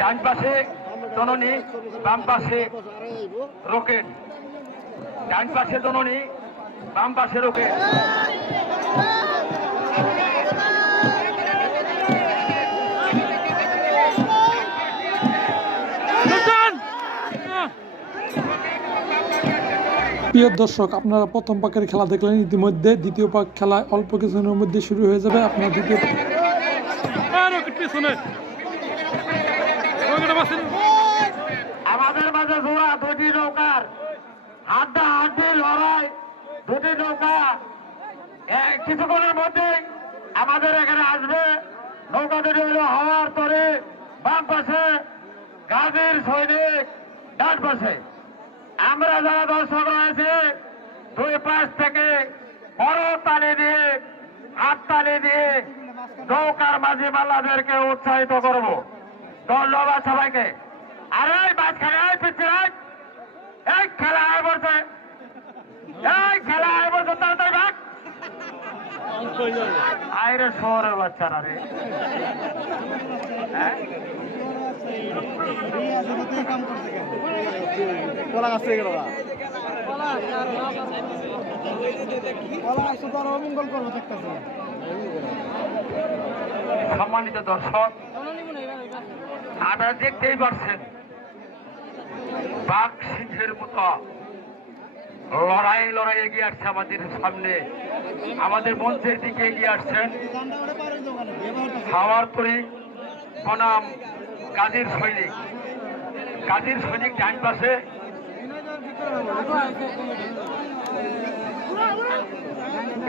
ডান পাশে জননী, বাম পাশে রকেট। ডান পাশে জননী, বাম পাশে রকেট। প্রিয় দর্শক, আপনারা প্রথম পাকের খেলা দেখলেন। ইতিমধ্যে দ্বিতীয় পাক খেলা অল্প কিছুদিনের মধ্যে শুরু হয়ে যাবে। আপনার দ্বিতীয় আমাদের মাঝে জোড়া দুটি নৌকার হাড্ডাহাড্ডি লড়াই, দুটি নৌকা কিছুক্ষণের মধ্যে আমাদের এখানে আসবে। নৌকা দুটি হলো হওয়ার পরে বাম পাশে গাজীর সৈনিক, ডান পাশে আমরা যারা দর্শক রয়েছে দুই পাশ থেকে বড় তালি দিয়ে, হাত তালি দিয়ে নৌকার মাঝি মাল্লাদেরকে উৎসাহিত করব। ধন্যবাদ সবাইকে। আরে মাঝখানে পিছিয়ে এই খেলা আয় বলছে, এই খেলা আয় বলছে, তাড়াতাড়ি ভাগ। আইরে শহরের বাচ্চারা রে, সম্মানিত দর্শক, আপনারা দেখতেই পারছেন বাঘ সিংহের মতো লড়াই লড়াই এগিয়ে আসছে আমাদের সামনে, আমাদের মঞ্চের দিকে এগিয়ে আসছেন হাওয়ার তরি বনাম গাজীর সৈনিক। গাজীর সৈনিক ডান পাশে,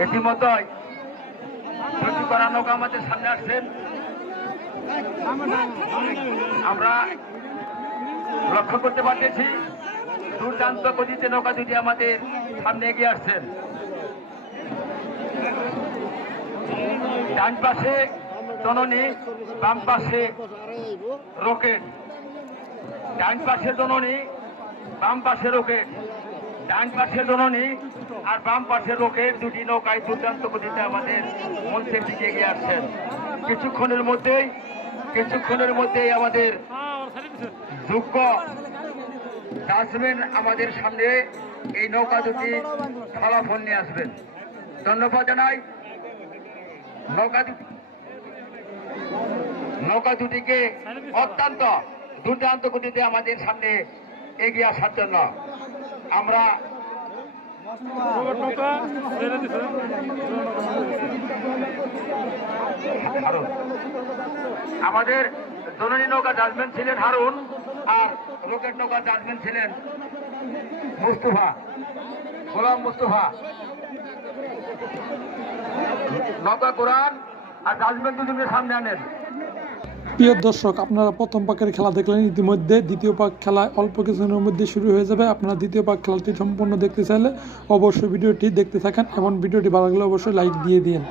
ইতিমধ্যে তৈরি করা নৌকা আমাদের সামনে আসছেন। আমরা লক্ষ্য করতে পারতেছি দুর্দান্ত গতিতে নৌকা দুটি আমাদের সামনে এগিয়ে আসছেন। ডান পাশে জননী, বাম পাশে রকেট। ডান পাশে জননী, বাম পাশে রকেট। ডান পাশে জননী আর বাম পাশে রকেট, দুটি নৌকায় দুর্দান্ত গতিতে আমাদের মঞ্চের দিকে এগিয়ে আসছেন। কিছুক্ষণের মধ্যেই আমাদের যোগ্য ব্যাটসম্যান আমাদের সামনে এই নৌকা দুটি ফলাফল নিয়ে আসবেন। ধন্যবাদ জানাই নৌকা দুটিকে অত্যন্ত দুর্দান্ত গতিতে আমাদের সামনে এগিয়ে আসার জন্য। আমরা আমাদের জননী নৌকা জাজমেন্ট ছিলেন হারুন, আর রকেট নৌকা জাজমেন্ট ছিলেন মুস্তফা, গোলাম মুস্তফা। নৌকা কোরআন আর জাজমেন্ট দুজনের সামনে আনেন। প্রিয় দর্শক, আপনারা প্রথম পাকের খেলা দেখলেন। ইতিমধ্যে দ্বিতীয় পাক খেলা অল্প কিছুদিনের মধ্যে শুরু হয়ে যাবে। আপনারা দ্বিতীয় পাক খেলাটি সম্পূর্ণ দেখতে চাইলে অবশ্যই ভিডিওটি দেখতে থাকেন এবং ভিডিওটি ভালো লাগলে অবশ্যই লাইক দিয়ে দিন।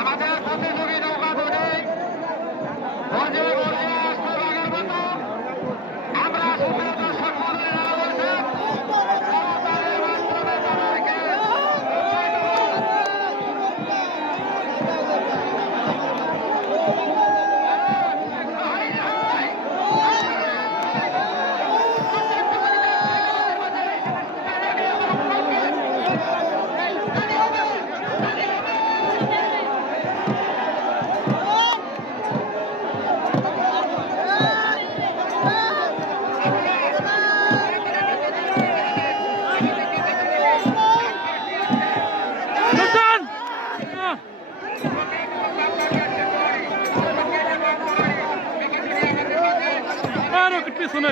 আমাদের প্রতিযোগী নৌকা দুটি পিছনে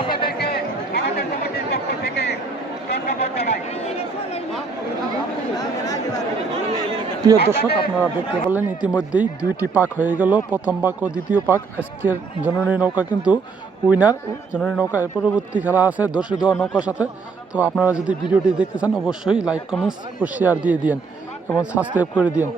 আপনাদেরকে আমাদের কমিটির পক্ষ থেকে ধন্যবাদ জানাই। প্রিয় দর্শক, আপনারা দেখতে পেলেন ইতিমধ্যেই দুইটি পাক হয়ে গেল, প্রথম পাক ও দ্বিতীয় পাক। আজকের জননী নৌকা কিন্তু উইনার। জননী নৌকা এর পরবর্তী খেলা আছে দর্শী দেওয়া নৌকার সাথে। তো আপনারা যদি ভিডিওটি দেখতে চান অবশ্যই লাইক, কমেন্টস ও শেয়ার দিয়ে দিন এবং সাবস্ক্রাইব করে দিন।